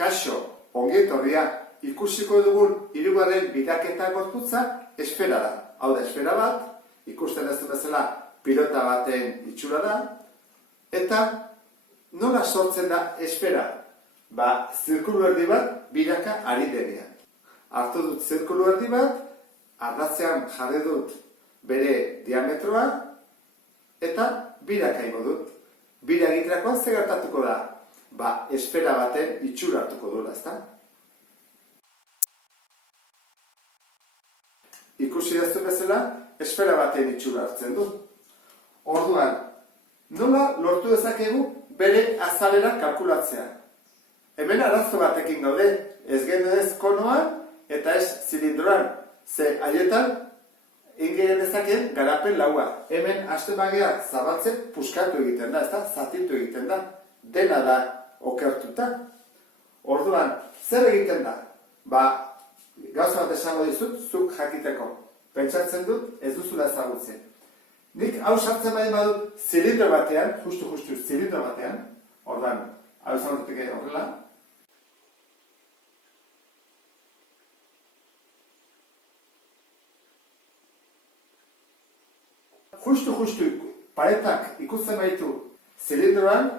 Kaixo, ongi etorria, ikusiko dugun hirugarren bidaketa gorputza esfera da. Hau da, esfera bat, ikusten ez bezala pilota baten itxura da, eta nola sortzen da esfera? Zirkulu erdi bat biraka ari denean. Hartu dut zirkulu erdi bat, ardatzean jarri dut bere diametroa, eta biraka ingo dut. Bira egiterakoan zer gertatuko da? Esfera baten itxura hartuko duela, ezta? Ikusi daztu bezala, esfera baten itxura hartzen du. Orduan, nola lortu dezakegu bere azalera kalkulatzea? Hemen arazo batekin gaude, ez genez konoan eta ez zilindroan, ze haietan ingeen dezakeen garapen laua. Hemen hasten bageak zabaltzen puskatu egiten da, ezta? Zatitu egiten da, dena da okertuta. Orduan, zer egiten da? Gauza bat esango dizut, zuk jakiteko. Pentsatzen dut, ez duzula ezagutzen. Nik hau sartzen badut zilindro batean, justu zilindro batean, orduan, hau ezaguteteke horrela. Justu paretak ikusten baitu zilindroan,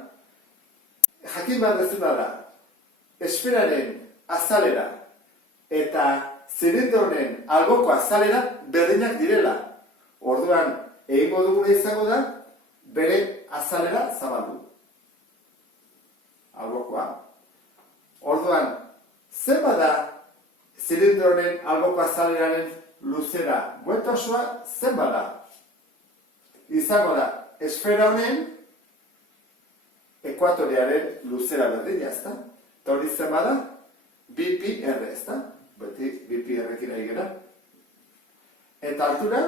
jakin behar dezuna da, esferaren azalera eta zilindronen alboko azalera berdinak direla. Orduan, egingo duguna izango da, bere azalera zabaldu. Albokoa. Orduan, zer bada zilindronen alboko azaleraren luzera? Buelta osoa, zer bada? Izango da, esfera honen ekuatorearen luzera berdina, ezta? Eta hori zen bada, BPR, ezta? Beti BPR-ekin ari gara. Eta altura,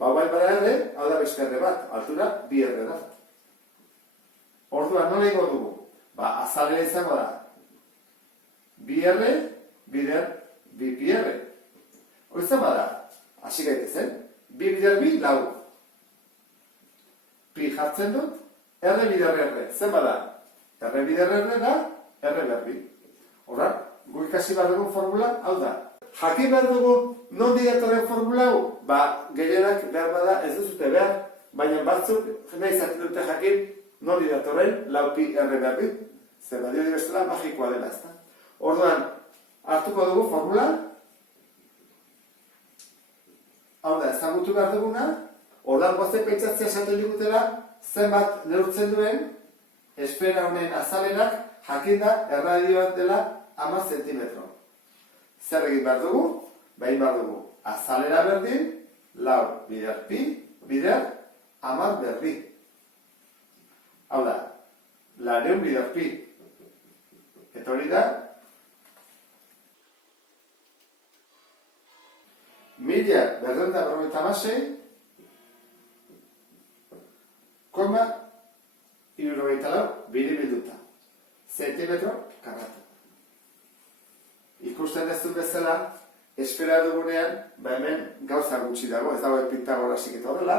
bai bada R, hau da beste R bat, altura BR da. Orduan, nola ingo dugu? Azalera izango da, BR, bider BPR. Hori zen bada, hasi gaitezen, bi bider bi, lau. Pi jartzen dut, R bider R. Zen bada, R bider R da, R berbi. Horra, gu ikasi behar dugun formula, hau da. Jakin behar dugu, non diatoren formula hau? Gehienak behar bada ez duzute behar, baina batzuk nahi izaten dute jakin non diatoren lau pi R berbi. Zer badio bestela magikoa dela, ezta? Orduan, hartuko dugu formula. Hau da, ezagutu behar duguna, orduan goze pentsatzea esaten digutela, zenbat neurtzen duen, esfera honen azalerak jakinda erradioan dela 10 zentimetro. Zer egin behar dugu? Behin behar dugu azalera berdin, lau bider pi, bider 10 berbi. Hau da, 200 bider pi. Eta hori da, 1296, koma, irurogeita biribilduta. Zentimetro karratu. Ikusten ez dut bezala, esfera dugunean, hemen gauza gutxi dago, ez dago Pitagorasik eta horrela,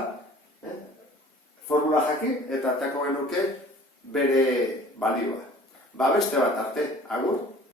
formula jakin, eta atako genuke bere balioa. Beste bat arte, agur.